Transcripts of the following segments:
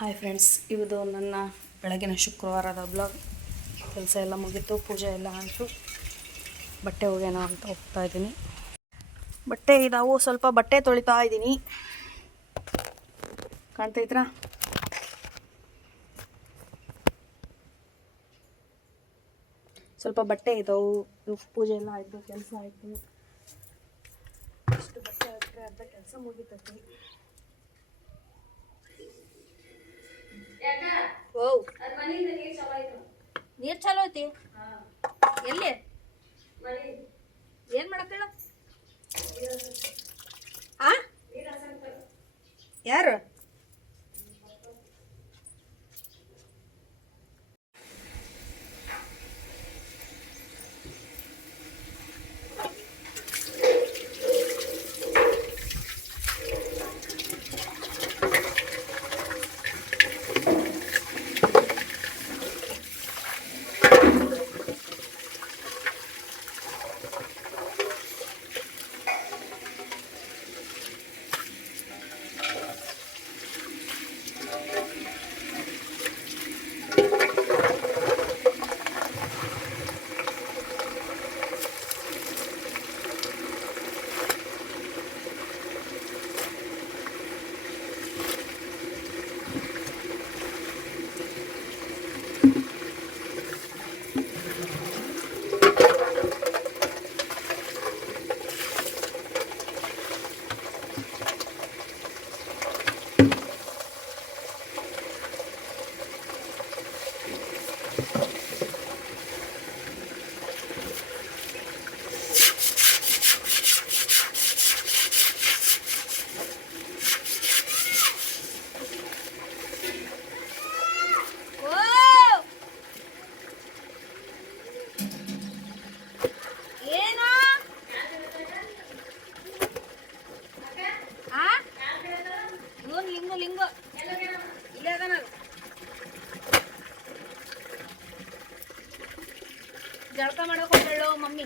Hi friends, ಇದು ನನ್ನ ಬೆಳಗಿನ ಶುಕ್ರವಾರದ ಬ್ಲಾಗ್. ಕೆಲಸ ಎಲ್ಲ ಮುಗೀತು, ಪೂಜೆ ಎಲ್ಲ ಆಯಿತು. ಬಟ್ಟೆ ಒಗೆಯೋಣ ಅಂತ ಹೋಗ್ತಾ ಇದ್ದೀನಿ. ಬಟ್ಟೆ ಇದಾವು, ಸ್ವಲ್ಪ ಬಟ್ಟೆ ತೊಳಿತಾ ಇದ್ದೀನಿ. ಕಾಣ್ತೈತ್ರಾ? ಸ್ವಲ್ಪ ಬಟ್ಟೆ ಇದಾವು. ಪೂಜೆ ಎಲ್ಲ ಆಯಿತು, ಕೆಲಸ ಆಯಿತು. ಇಷ್ಟು ಬಟ್ಟೆ ಹಾಕಿದ್ರೆ ಅರ್ಧ ಕೆಲಸ ಮುಗಿತೈತಿ. ನೀರ್ ಚಲೋ ಐತಿ. ಎಲ್ಲಿ ಏನ್ ಮಾಡತ್ತೇಳ? ಯಾರು? ಜಳಕ ಮಾಡಕ್ ಹೋಗ್ಬೇಳು ಮಮ್ಮಿ.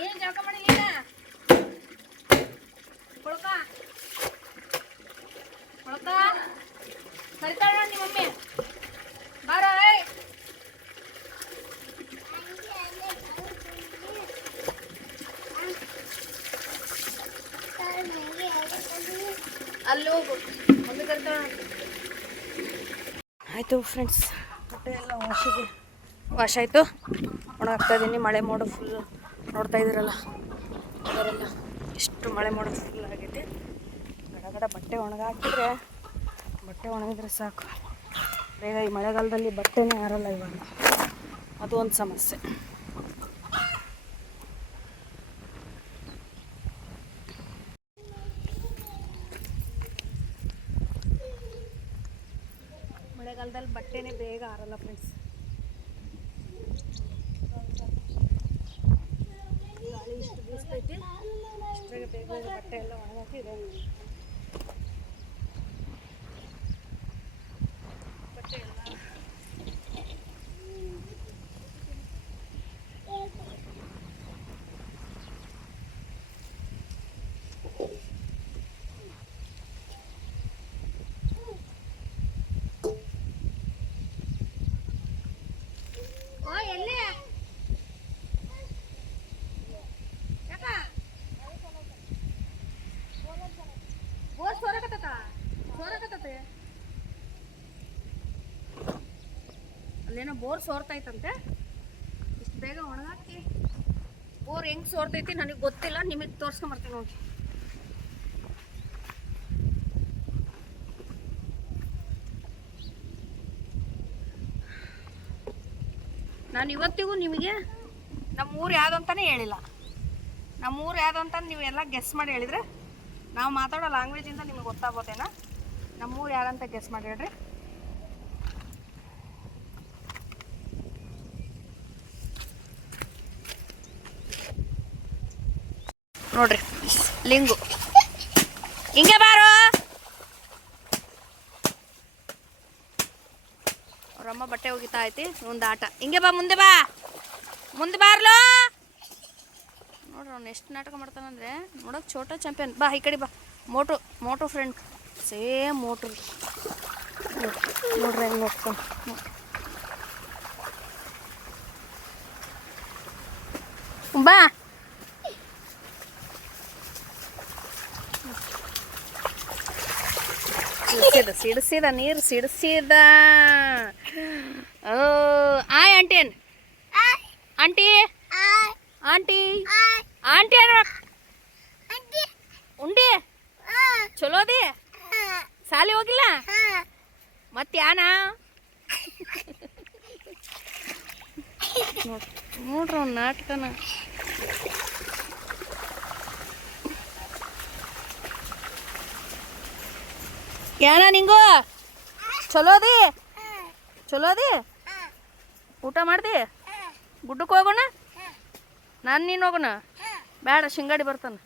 ಏನ್ ಜಳಕ ಮಾಡಿಲ್ಲ? ಕೊಳಕ ಕೊಳಕ ಕರಿತಾಳ ನೋಡಿ ಮಮ್ಮಿ. ಬಾರ. ಅಲ್ಲಿ ಹೋಗು, ಮಮ್ಮಿ ಕರಿತಾಳ. ಆಯಿತು ಫ್ರೆಂಡ್ಸ್, ಬಟ್ಟೆ ಎಲ್ಲ ವಾಶ್ ಆಯಿತು. ಒಣಗಾಕ್ತಾ ಇದ್ದೀನಿ. ಮಳೆ ಮೋಡ ಫುಲ್ ನೋಡ್ತಾ ಇದ್ದೀರಲ್ಲ, ಅದರೆಲ್ಲ ಎಷ್ಟು ಮಳೆ ಮೋಡ ಫುಲ್ ಆಗೈತೆ. ಗಡ ಬಟ್ಟೆ ಒಣಗಾಕಿದ್ರೆ, ಬಟ್ಟೆ ಒಣಗಿದ್ರೆ ಸಾಕು. ಬೇಗ ಈ ಮಳೆಗಾಲದಲ್ಲಿ ಬಟ್ಟೆನೇ ಆರಲ್ಲ ಇವಾಗ, ಅದು ಒಂದು ಸಮಸ್ಯೆ. ಮಳೆಗಾಲದಲ್ಲಿ ಬಟ್ಟೆನೇ ಬೇಗ ಆರಲ್ಲ ಫ್ರೆಂಡ್ಸ್. ಗಾಳಿ ಇಷ್ಟು ಬೀಸ್ತೈತಿ, ಅಷ್ಟ್ರಾಗ ಬೇಗ ಬಟ್ಟೆ ಎಲ್ಲ ಒಣಗಾಕಿದೆ. ಬಟ್ಟೆ ಎಲ್ಲ ಅಲ್ಲೇನೋ ಬೋರ್ ಸೋರ್ತೈತಂತೆ. ಇಷ್ಟು ಬೇಗ ಒಣಗಾಕಿ ಬೋರ್ ಹೆಂಗೆ ಸೋರ್ತೈತಿ ನನಗೆ ಗೊತ್ತಿಲ್ಲ, ನಿಮಗೆ ತೋರಿಸ್ಕೊಂಬರ್ತೀನಿ ನೋಡಿ. ನಾನು ಇವತ್ತಿಗೂ ನಿಮಗೆ ನಮ್ಮೂರು ಯಾವುದು ಅಂತಲೇ ಹೇಳಿಲ್ಲ. ನಮ್ಮೂರು ಯಾವುದು ಅಂತ ನೀವೆಲ್ಲ ಗೆಸ್ ಮಾಡಿ ಹೇಳಿದರೆ ನಾವು ಮಾತಾಡೋ ಲ್ಯಾಂಗ್ವೇಜಿಂದ ನಿಮಗೆ ಗೊತ್ತಾಗೋದೇನಾ ನಮ್ಮೂರು ಯಾರಂತ ಗೆಸ್ ಮಾಡಿ ಹೇಳ್ರಿ. ನೋಡ್ರಿ, ಲಿಂಗು ಹಿಂಗೆ ಬಾರೋ. ಅವರಮ್ಮ ಬಟ್ಟೆ ಒಗಿತಾ ಐತಿ, ಒಂದು ಆಟ. ಹಿಂಗೆ ಬಾ, ಮುಂದೆ ಬಾ, ಮುಂದೆ ಬಾರ್ಲೋ. ನೋಡ್ರಿ ಅವ್ನು ಎಷ್ಟು ನಾಟಕ ಮಾಡ್ತಾನಂದ್ರೆ ನೋಡೋಕೆ ಛೋಟಾ ಚಾಂಪಿಯನ್. ಬಾ ಈ ಕಡೆ ಬಾ. ಮೋಟೋ ಫ್ರೆಂಡ್ ಸೇಮ್ ಮೋಟ್ರ್ ನೋಡ್ರಿ ಹೆಂಗೆ ನೋಡ್ಕೊಂಡು ಬಾ. ಸಿಡಿಸಿದ ನೀರು ಸಿಡಿಸಿದ. ಆಯ್ ಆಂಟಿ ಏನು ಆಂಟಿ ಆಂಟಿ ಆಂಟಿ ಅನ್ಬೇಕು. ಉಂಡಿ ಚಲೋದಿ ಸಾಲಿ ಹೋಗಿಲ್ಲ ಮತ್ತೆ ಯಾನ ನೋಡ್ರಿ ಅವ್ನ ನಾಟಕನ. ಯಾನ ನಿಂಗು ಚಲೋದಿ ಚಲೋದಿ ಊಟ ಮಾಡ್ದಿ ಗುಡ್ಡಕ್ಕೆ ಹೋಗೋಣ. ನಾನು ನೀನು ಹೋಗೋಣ ಬೇಡ ಶಿಂಗಾಡಿ ಬರ್ತಾನೆ.